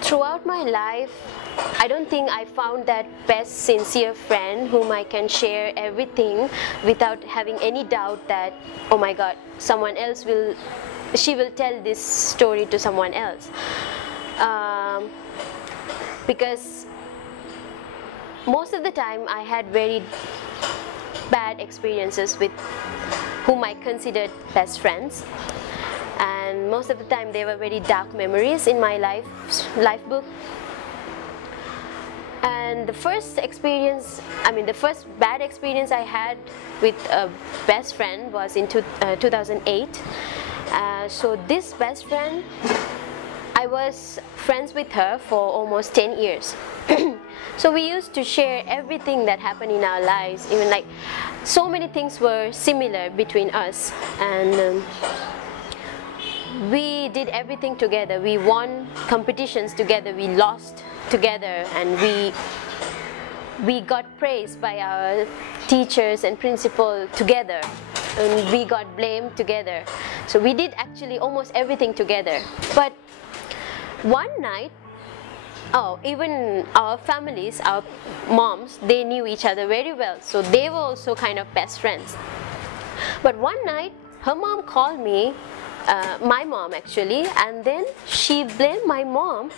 Throughout my life, I don't think I found that best sincere friend whom I can share everything without having any doubt that, oh my God, she will tell this story to someone else. Because most of the time I had very bad experiences with whom I considered best friends. And most of the time they were very dark memories in my life book. And the first bad experience I had with a best friend was in 2008. So this best friend, I was friends with her for almost 10 years. So we used to share everything that happened in our lives, even like so many things were similar between us. And we did everything together. We won competitions together, we lost together, and we got praised by our teachers and principal together, and we got blamed together. So we did actually almost everything together. But one night, even our families, our moms, they knew each other very well, so they were also kind of best friends. But one night her mom called me, my mom actually, and then she blamed my mom,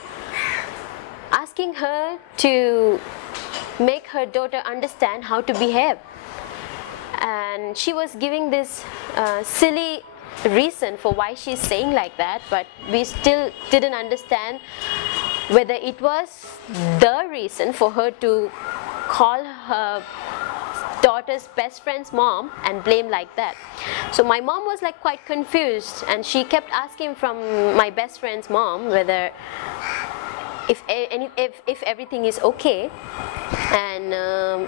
asking her to make her daughter understand how to behave. And she was giving this silly reason for why she's saying like that, but we still didn't understand whether it was the reason for her to call her daughter's best friend's mom and blame like that. So my mom was like quite confused, and she kept asking from my best friend's mom whether if everything is okay, and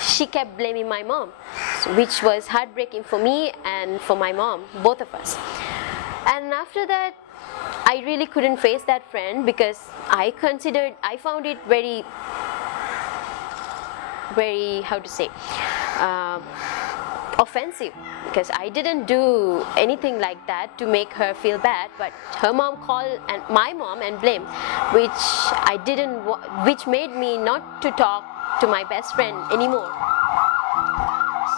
she kept blaming my mom, which was heartbreaking for me and for my mom, both of us. And after that, I really couldn't face that friend, because I found it very, how to say, offensive, because I didn't do anything like that to make her feel bad, but her mom called and my mom and blamed, which made me not to talk to my best friend anymore.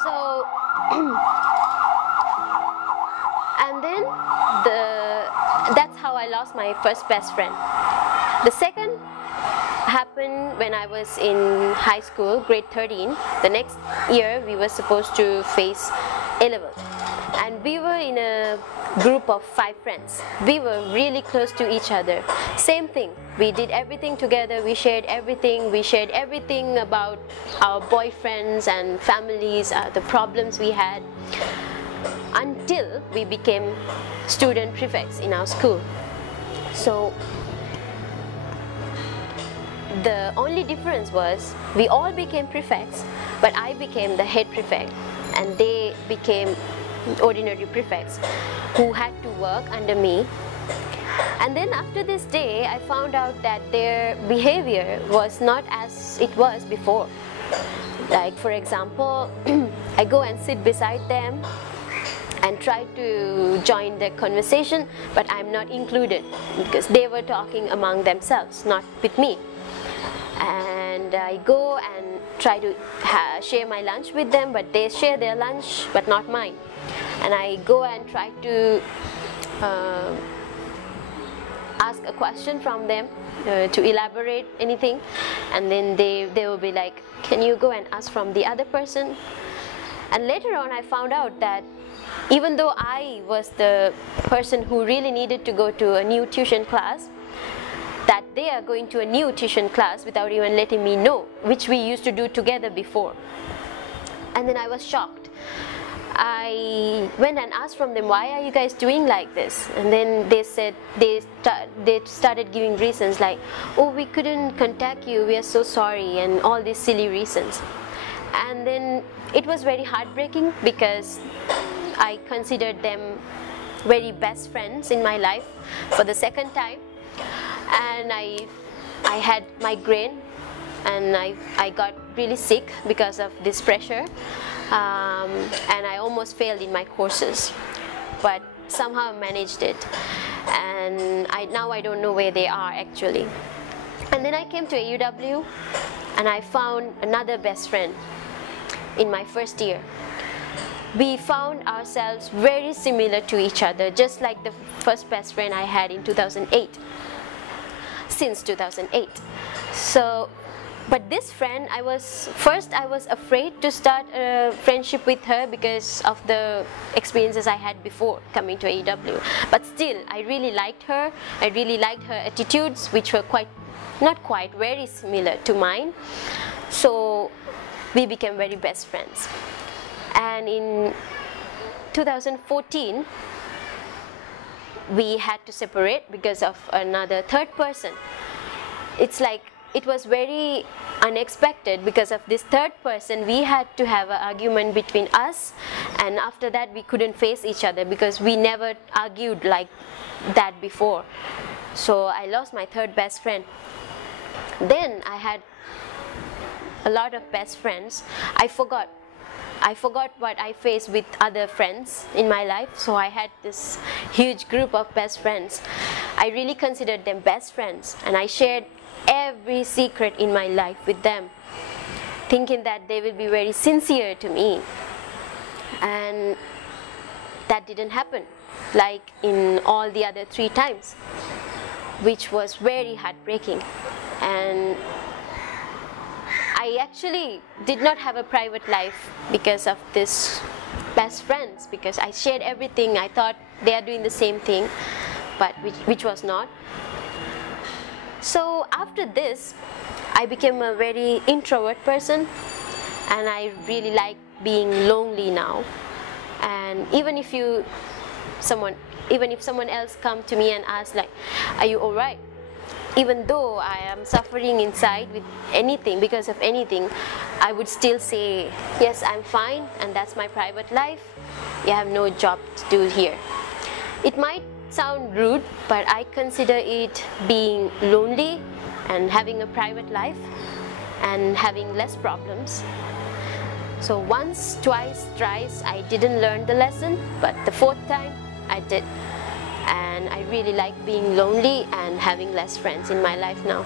So and then that's how I lost my first best friend. The second happened when I was in high school, grade 13. The next year we were supposed to face A-level, and we were in a group of 5 friends. We were really close to each other. Same thing, we did everything together, we shared everything about our boyfriends and families, the problems we had, until we became student prefects in our school. So the only difference was we all became prefects, but I became the head prefect and they became ordinary prefects who had to work under me. And then after this day, I found out that their behavior was not as it was before. Like, for example, I go and sit beside them and try to join the conversation, but I'm not included because they were talking among themselves, not with me. And I go and try to share my lunch with them, but they share their lunch but not mine. And I go and try to ask a question from them to elaborate anything, and then they will be like, can you go and ask from the other person? And later on I found out that even though I was the person who really needed to go to a new tuition class, that they are going to a new tuition class without even letting me know, which we used to do together before. And then I was shocked. I went and asked from them, why are you guys doing like this? And then they said, they started giving reasons like, oh, we couldn't contact you, we are so sorry, and all these silly reasons. And then it was very heartbreaking because I considered them very best friends in my life for the second time. And I had migraine, and I got really sick because of this pressure, and I almost failed in my courses, but somehow I managed it. and now I don't know where they are actually. And then I came to AUW and I found another best friend in my first year. We found ourselves very similar to each other, just like the first best friend I had in 2008, since 2008. So, but this friend, I was afraid to start a friendship with her because of the experiences I had before coming to AEW. But still, I really liked her. I really liked her attitudes, which were very similar to mine. So we became very best friends. And in 2014, we had to separate because of another third person. It's like, it was very unexpected. Because of this third person, we had to have an argument between us, and after that we couldn't face each other because we never argued like that before. So I lost my third best friend. Then I had a lot of best friends. I forgot what I faced with other friends in my life, so I had this huge group of best friends. I really considered them best friends, and I shared every secret in my life with them, thinking that they will be very sincere to me. And that didn't happen, like in all the other 3 times, which was very heartbreaking. And I actually did not have a private life because of this best friends, because I shared everything. I thought they are doing the same thing, but which was not. So after this, I became a very introvert person, and I really like being lonely now. And even if someone else come to me and ask like, are you alright? Even though I am suffering inside with anything, because of anything, I would still say, yes, I'm fine, and that's my private life. You have no job to do here. It might sound rude, but I consider it being lonely and having a private life and having less problems. So once, twice, thrice, I didn't learn the lesson, but the 4th time, I did. And I really like being lonely and having less friends in my life now.